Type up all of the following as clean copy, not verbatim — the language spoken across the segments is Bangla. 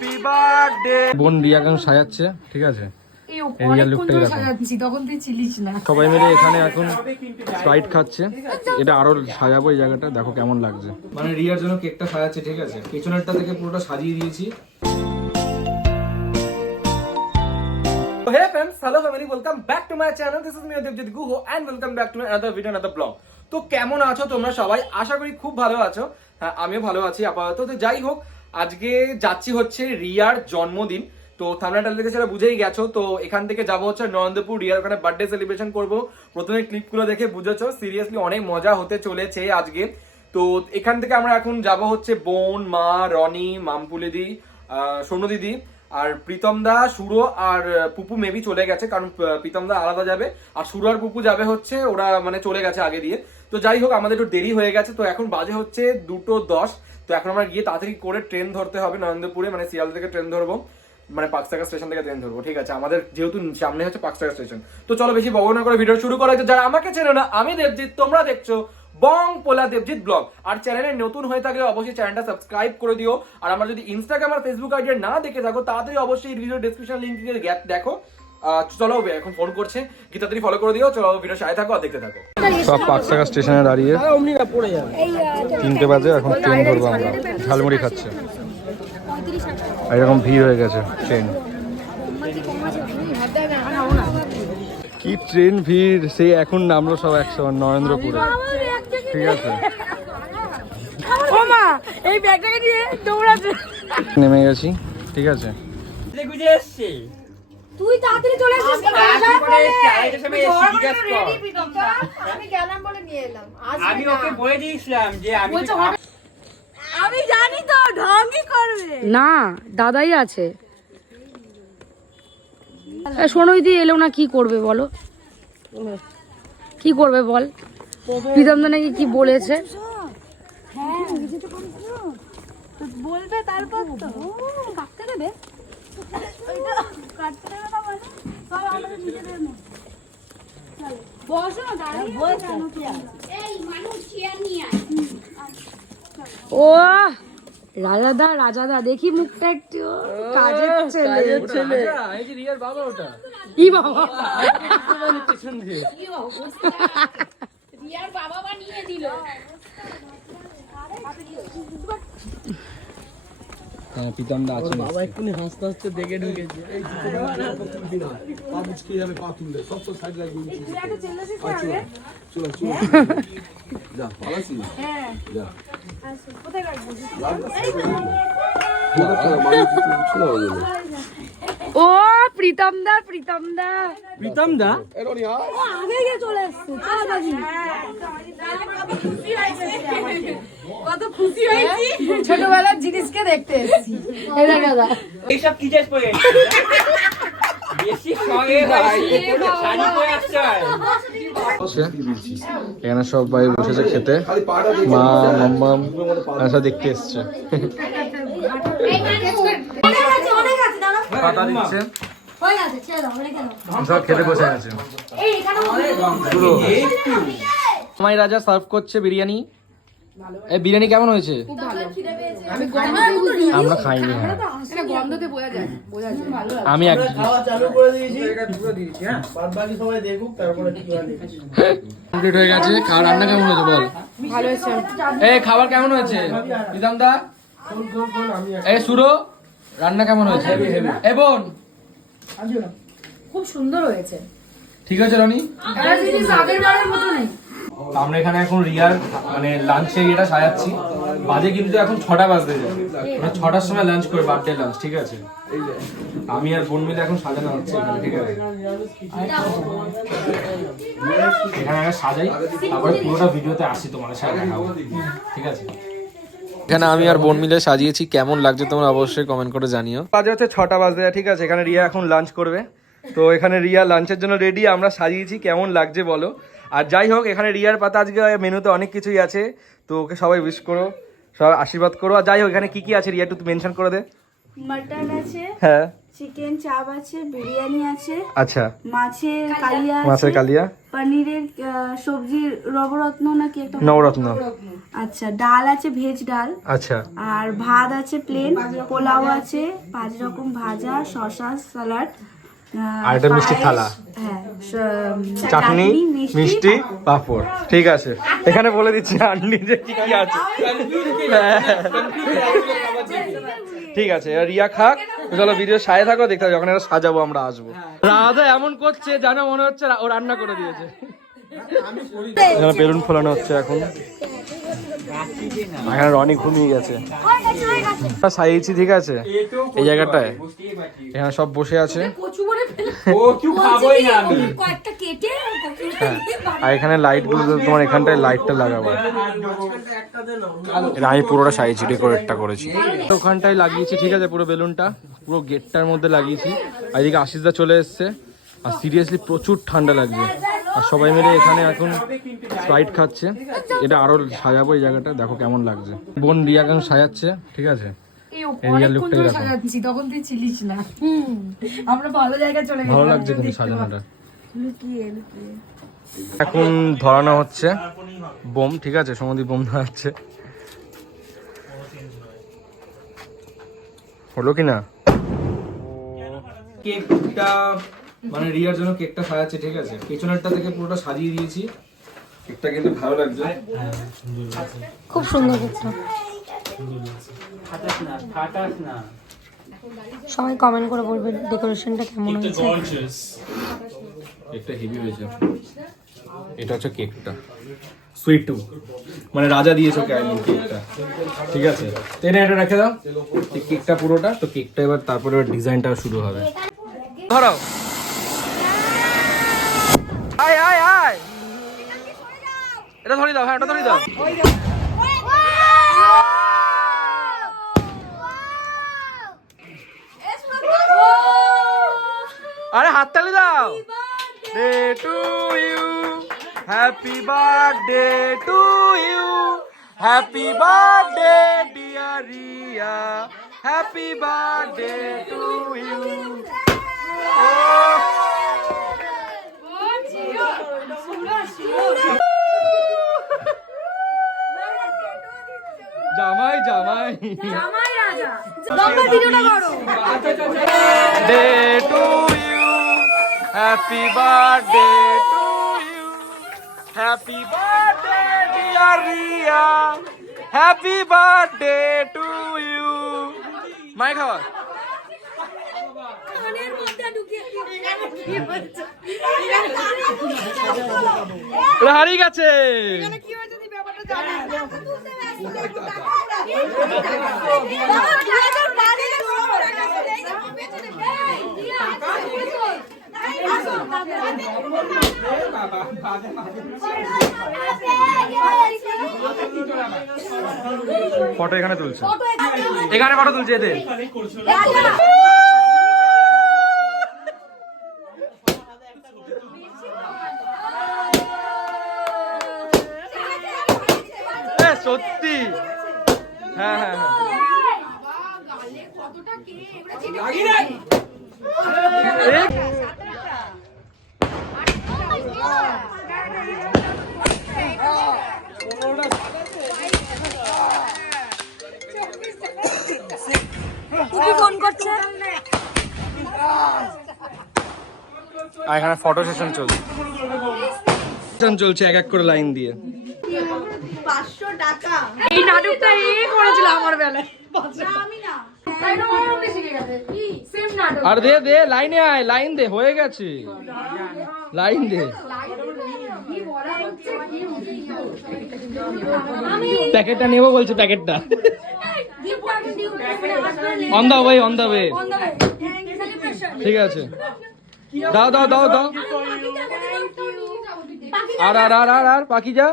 Happy birthday. বোন রিয়া এখন সাজাচ্ছে, ঠিক আছে? সবাই মিলে এখানে এখন স্প্রাইট খাচ্ছে। এটা আরো সাজাবো এই জায়গাটা, দেখো কেমন লাগছে। মানে রিয়ার জন্য কেকটা সাজাচ্ছে, ঠিক আছে? পেছনেরটা থেকে পুরোটা সাজিয়ে দিয়েছি। Hey friends, hello family, welcome back to my channel. This is me Devjit Guho and welcome back to another video, another vlog. তো কেমন আছো তোমরা সবাই? আশা করি খুব ভালো আছো। হ্যাঁ, আমিও ভালো আছি আপাতত। তো যাই হোক, আজকে যাচ্ছি হচ্ছে রিয়ার জন্মদিন। তো থাম্বনেলটা দেখে সেটা বুঝেই গেছো। তো এখান থেকে যাবো হচ্ছে নরেন্দ্রপুর, রিয়ার ওখানে বার্থডে সেলিব্রেশন করবো। প্রথমে ক্লিপগুলো দেখে বুঝেছো, সিরিয়াসলি অনেক মজা হতে চলেছে আজকে। তো এখান থেকে আমরা এখন যাব হচ্ছে বোন, মা, রনি, মামপুলিদি, সোনু দিদি আর প্রীতম দা, সুরো আর পুপু মেবি চলে গেছে, কারণ প্রীতম দা আলাদা যাবে আর সুরো আর পুপু যাবে হচ্ছে, ওরা মানে চলে গেছে আগে দিয়ে। তো যাই হোক, আমাদের একটু দেরি হয়ে গেছে। তো এখন বাজে হচ্ছে 2:10। তো এখন আমরা গিয়ে তাড়াতাড়ি করে ট্রেন ধরতে হবে নরেন্দ্রপুরে, মানে শিয়ালদা থেকে ট্রেন ধরবো, মানে পাঁচটাকা স্টেশন থেকে ট্রেন ধরবো, ঠিক আছে? আমাদের যেহেতু সামনে হচ্ছে পাঁচটাকা স্টেশন। তো চলো বেশি বকবক করে ভিডিও শুরু করা হয়েছে। যারা আমাকে চেনো না, আমি দেবজিৎ, তোমরা দেখছো বং পোলা দেবজিৎ ব্লগ। আর চ্যানেলে নতুন হয়ে থাকলে অবশ্যই চ্যানেলটা সাবস্ক্রাইব করে দিও। আর আমার যদি ইনস্টাগ্রাম আর ফেসবুক আইডি না দেখে থাকো, তাড়াতাড়ি অবশ্যই ভিডিও ডেসক্রিপশন লিংক দেখো। চলো এখন ফোন করছে, কি তাড়াতাড়ি ফলো করে দিও। চলো ভিডিও সাথে থাকো আর দেখতে থাকো। সব পাঁচটাকা স্টেশনে দাঁড়িয়ে 3টে বাজে, এখন ট্রেন ধরবো আমরা। ঝালমুড়ি খাচ্ছে, এরকম ভিড় হয়ে গেছে ট্রেন। কি ট্রেন ভিড়! সেই এখন নামলো সব একসময় নরেন্দ্রপুরে, ঠিক আছে? নেমে গেছি, ঠিক আছে? তুই তাড়াতাড়ি চলে আসিস না, আমি গেলাম বলে নিয়ে এলাম। আমি ওকে বলে দিয়েছিলাম যে আমি জানি তো ঢঙ্গই করবে না, দাদাই আছে। সোনই দিয়ে এলো না, কি করবে বলো? কি করবে বল? প্রীতম দা নাকি কি বলেছে? হ্যাঁ বলবে, তারপর তো কাটতে দেবে, কাটতে দেবে না বলে সব আমাদের নিজেদের মতো। বসো না, দাঁড়িয়ে বসো। এই মানুষ চেয়ার নিয়ে আয়। ও রাজাদা, রাজাদা দেখি মুখটা একটু। কাজের ছেলে, এই যে রিয়ার বাবা, ওটা ই বাবা, পেছন দিয়ে রিয়ার বাবা বানিয়ে দিল। হ্যাঁ, প্রীতম দা আছে। বাবা এক্ষুনি হাসতে হাসতে দেখে ঢুকেছে। এই ও প্রীতম দা, প্রীতম দা, প্রীতম দা আগে গিয়ে চলে এসছে। চল বাজি, কত খুশি হয়েছি, ছোটবেলার জিনিসকে দেখতে এসেছি। এটা দাদা এইসব কি চাস পড়ে বেশি সঙ্গে শাড়ি পরে আসছে। এখানে সবাই বসেছে খেতে, মা, মাম্মাম সব দেখতে এসছে। পাতা দিচ্ছে, সব খেতে বসে গেছে। তোমায় রাজা সার্ভ করছে বিরিয়ানি। এই বিরিয়ানি কেমন হয়েছে? আমরা খাইনি। হ্যাঁ, আমি একদিন কমপ্লিট হয়ে গেছে। খাওয়ার রান্না কেমন হয়েছে বল? ভালো হয়েছে। এই খাবার কেমন হয়েছে নিজাম দা? এই সুরো, রান্না কেমন হয়েছে? এ বোন, খুব সুন্দর হয়েছে। ঠিক আছে রনি? আমরা এখানে এখন রিয়ার মানে লাঞ্চের ইয়েটা সাজাচ্ছি। বাজে কিন্তু এখন 6টা বাজতে যায়, আমরা 6টার সময় লাঞ্চ করে, বার্থডে লাঞ্চ, ঠিক আছে? আমি আর বোন মিলে এখন সাজানো হচ্ছে এখানে, ঠিক আছে? এখানে আগে সাজাই, তারপরে পুরোটা ভিডিওতে আসি তোমাদের সাথে দেখাবো, ঠিক আছে? এখানে আমি আর বোন মিলে সাজিয়েছি, কেমন লাগছে তোমরা অবশ্যই কমেন্ট করে জানিও। বাজে হচ্ছে 6টা বাজতে যায়, ঠিক আছে? এখানে রিয়া এখন লাঞ্চ করবে। তো এখানে রিয়া লাঞ্চের জন্য রেডি, আমরা সাজিয়েছি, কেমন লাগছে বলো? আর যাই হোক, এখানে রিয়ার পাতা আজকে মেনুতে অনেক কিছুই আছে, তো ওকে সবাই উইশ করো, সবাই আশীর্বাদ করো। আর যাই হোক, এখানে কি কি আছে রিয়া একটু মেনশন করে দে। মাটন আছে, হ্যাঁ, চিকেন চাপ আছে, বিরিয়ানি আছে, আচ্ছা, মাছের কালিয়া মাছের আছে, কালিয়া, পনিরের সবজি নবরত্ন নাকি একটা নবরত্ন, আচ্ছা, ডাল আছে, ভেজ ডাল, আচ্ছা, আর ভাত আছে প্লেন, পোলাও আছে, 5 রকম ভাজা, শসা, স্যালাড, আর একটা মিষ্টি পায়েস, থালা, হ্যাঁ, চাটনি, মিষ্টি, পাঁপড়। ঠিক আছে, এখানে বলে দিচ্ছি আন্টি যে কি কি আছে। ঠিক আছে, এবার রিয়া খাক, চলো ভিডিও সাথে থাকো, দেখতে হবে যখন এটা সাজাবো আমরা আসবো। রাধা এমন করছে জানো মনে হচ্ছে ও রান্না করে দিয়েছে। এখানে বেলুন ফোলানো হচ্ছে এখন। এখানে রনি ঘুমিয়ে গেছে, সাইয়েছি। ঠিক আছে, এই জায়গাটায় এখানে সব বসে আছে। ও কিউ খাবোই না আমি। কয়েকটা কেটে হ্যাঁ, আর এখানে লাইট গুলো তোমার এখানটায় লাইটটা লাগাবো। এটা আমি পুরোটা সাইয়েছি, ডেকোরেটটা করেছি ওখানটায় লাগিয়েছি। ঠিক আছে, পুরো বেলুনটা পুরো গেটটার মধ্যে লাগিয়েছি। আর এদিকে আশিসদা চলে এসছে, আর সিরিয়াসলি প্রচুর ঠান্ডা লাগছে। আর সবাই মিলে এখানে এখন স্প্রাইট খাচ্ছে। এটা আরো সাজাবো এই জায়গাটা, দেখো কেমন লাগছে। বোন রিয়া কেন সাজাচ্ছে। ঠিক আছে, রিয়ার লুকটা এরকম। তখন তুই ছিলিস না, আমরা ভালো জায়গায় চলে ভালো লাগছে কিন্তু সাজানোটা। এখন ধরানো হচ্ছে বোম। ঠিক আছে, সমুদ্র বোম ধরাচ্ছে। হলো কি না কেকটা, মানে রিয়ার জন্য কেকটা সাজাচ্ছে। ঠিক আছে, পেছনেরটা থেকে পুরোটা সাজিয়ে দিয়েছি। কেকটা কিন্তু ভালো লাগছে, খুব সুন্দর কেকটা। ফাটাস না। সবাই কমেন্ট করে বলবেন ডেকোরেশনটা কেমন হয়েছে। কেকটা হেভি হয়েছে। এটা হচ্ছে কেকটা, সুইট টু, মানে রাজা দিয়েছো ক্যারামেল কেকটা। ঠিক আছে, তো এটা রেখে দাও এই কেকটা পুরোটা। তো কেকটা এবার তারপরে ডিজাইনটা শুরু হবে। ধরো, আয় আয় আয়, এটা ধরে দাও। হ্যাঁ, এটা ধরে দাও। আরে হাততালি দাও। Day to you, happy birthday to you, happy birthday dear Riya, happy birthday to you. জামাই জামাই লম্বা ভিডিওটা করো। Day to you, happy birthday to you, happy birthday dear Riya, happy birthday to you. মাই খাওয়া কানের মধ্যে ঢুকিয়ে ওরা হারিয়ে গেছে। কি হয়েছে তুই ব্যাপারটা জানিস না? ফটো এখানে তুলছে, এখানে ফটো তুলছে এদের। সত্যি, হ্যাঁ হ্যাঁ হ্যাঁ। ফোন করছে। আর এখানে ফটো সেশন চলছে এক এক করে লাইন দিয়ে। 500 টাকা। এই নাটকটা করেছিল আমার বেলায়। আমি না। আর দে দে, লাইনে আয়, লাইন দে, হয়ে গেছে, লাইন দে। প্যাকেটটা নেবো বলছে, প্যাকেটটা on the way, on the way. ঠিক আছে, দাও দাও দাও দাও। আর আর আর আর আর বাকি যা।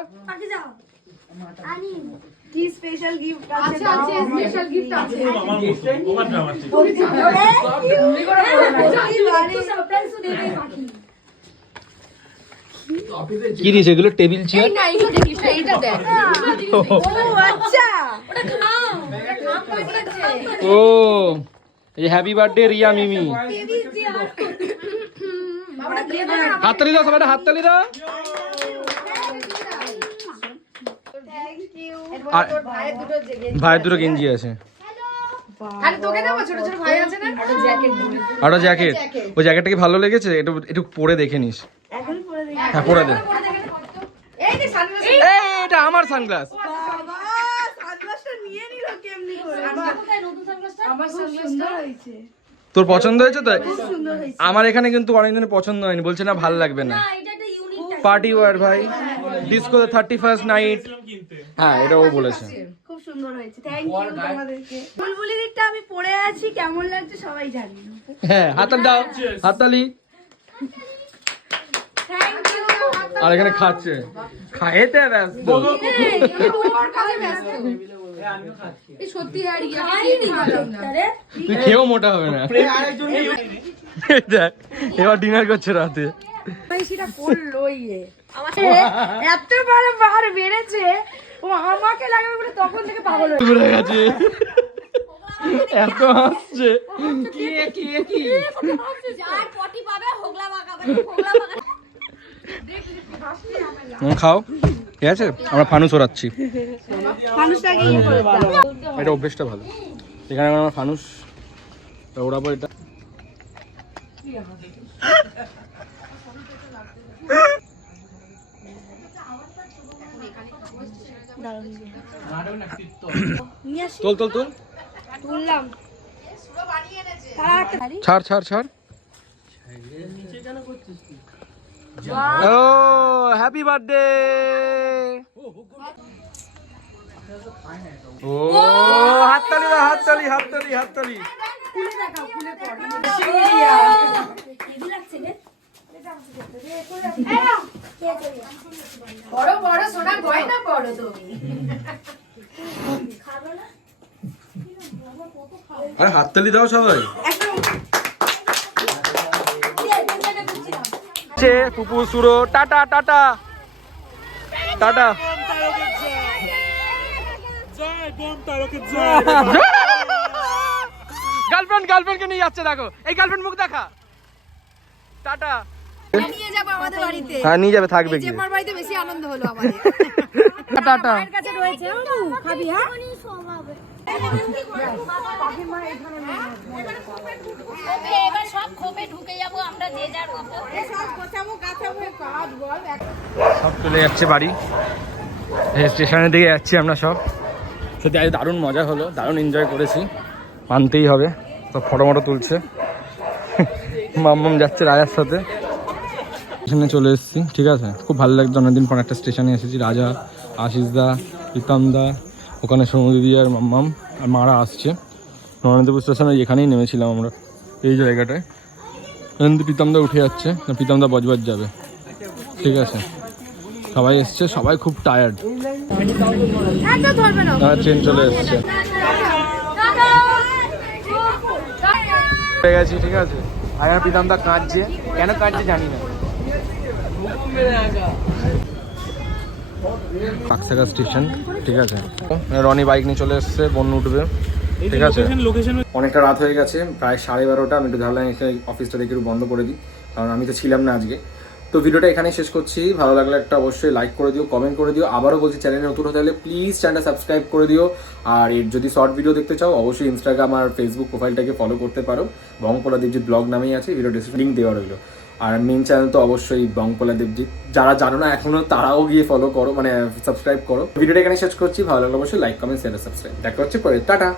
কি স্পেশাল গিফট আছে? স্পেশাল গিফট আছে। কি দিয়েছে এগুলো? Table chair. না এইটা দেখিস না, এইটা দেখ। ও আচ্ছা, ওটা খাও, ওটা খাও। ও এই হ্যাপি বার্থডে রিয়া মিমি। হাততালি দাও সবাই, হাততালি দাও। আর ভাইয়ের দুটো গেঞ্জি আছে, আরো জ্যাকেট। ওই জ্যাকেটটা কি ভালো লেগেছে? একটু একটু পরে দেখে নিস। হ্যাঁ পরে দে। এটা আমার সানগ্লাস। তোর পছন্দ হয়েছে তো? আমার এখানে কিন্তু অনেকজনের পছন্দ হয়নি, বলছে না ভাল লাগবে না। পার্টি ওয়ার ভাই, ডিসকো 31st নাইট। হ্যাঁ এটা ও বলেছে। খুব সুন্দর হয়েছে, থ্যাংক ইউ তোমাদেরকে। বুলবুলি দিকটা আমি পরে আছি, কেমন লাগছে সবাই জানি। হ্যাঁ হাততালি দাও, হাততালি। Thank you. আর এখানে খাচ্ছে, খাইতে ব্যস্ত। সত্যি আর তুই খেয়েও মোটা হবে না। এবার ডিনার করছে রাতে। সেটা করলোই এত বড় বার বেড়েছে, ও আমাকে লাগাবে বলে তখন থেকে পাগল হয়ে ঘুরে গেছে, এত হাসছে। যার পটি পাবে হোগলা বাগাবে, হোগলা বাগাবে। খাও, ঠিক আছে? আমরা ফানুস ওড়াচ্ছি। মানুষটাকে ইয়ে করে দাও। এটা অভ্যেসটা ভালো। এখানে আমরা ফানুস ওড়াবো। এটা তোল তোল তোল, তুললাম। ছাড় ছাড় ছাড়। ও হ্যাপি বার্থডে। ও হাততালি দাও, হাততালি হাততালি হাততালি। বড় বড় সোনা গয়না পড়ো তুমি। আরে হাততালি দাও সবাই। পুপু সুরো টাটা টাটা টাটা। গার্লফ্রেন্ড গার্লফ্রেন্ডকে নিয়ে যাচ্ছে, দেখো এই গার্লফ্রেন্ড মুখ দেখা। টাটা। নিয়ে যাবো আমাদের বাড়িতে। হ্যাঁ নিয়ে যাবে, থাকবে কি। আমার বাড়িতে বেশি আনন্দ হলো আমাদের। টাটা। এর কাছে রয়েছে খাবি? হ্যাঁ এবার সব খোপে ঢুকে যাবো আমরা, যে যার মতো সব গোছাবো গাছাবো কাজ বল। সব চলে যাচ্ছে বাড়ি, স্টেশনের দিকে যাচ্ছি আমরা সব। সত্যি আজ দারুণ মজা হলো, দারুণ এনজয় করেছি, মানতেই হবে। তো ফটো মটো তুলছে, মাম্মাম যাচ্ছে রাজার সাথে। স্টেশনে চলে এসেছি, ঠিক আছে? খুব ভালো লাগতো, অনেকদিন পর একটা স্টেশনে এসেছি। রাজা, আশিস দা, প্রীতম দা, ওখানে সমুদ্রদি আর মাম্মাম আর মারা আসছে। নরেন্দ্রপুর স্টেশনে এখানেই নেমেছিলাম আমরা, এই জায়গাটায়। কিন্তু প্রীতম দা উঠে যাচ্ছে, প্রীতম দা বজবজ যাবে, ঠিক আছে? সবাই এসছে, সবাই খুব টায়ার্ড। ট্রেন চলে এসছে, হয়ে গেছি, ঠিক আছে? আর প্রীতম দা কাঁদছে, কেন কাঁদছে জানি না। পাকসাগা স্টেশন, ঠিক আছে? রনি বাইক নিয়ে চলে এসছে, বন্য উঠবে, ঠিক আছে? অনেকটা রাত হয়ে গেছে, প্রায় 12:30। আমি একটু ভাবলাম অফিসটা দেখে একটু বন্ধ করে দিই, কারণ আমি তো ছিলাম না আজকে। তো ভিডিওটা এখানেই শেষ করছি। ভালো লাগলে একটা অবশ্যই লাইক করে দিও, কমেন্ট করে দিও। আবারও বলছি, চ্যানেলে নতুন হতে হলে প্লিজ চ্যানেলটা সাবস্ক্রাইব করে দিও। আর এর যদি শর্ট ভিডিও দেখতে চাও, অবশ্যই ইনস্টাগ্রাম আর ফেসবুক প্রোফাইলটাকে ফলো করতে পারো। বংপলা দেবজিৎ ব্লগ নামেই আছে, ভিডিও ডিসক্রিপশনে লিঙ্ক দেওয়া রইলো। আর মেন চ্যানেল তো অবশ্যই বংপলা দেবজিৎ, যারা জানো না এখনো তারাও গিয়ে ফলো করো, মানে সাবস্ক্রাইব করো। ভিডিওটা এখানে শেষ করছি। ভালো লাগলে অবশ্যই লাইক, কমেন্ট, শেয়ার, সাবস্ক্রাইব। দেখা হচ্ছে পরে, টাটা।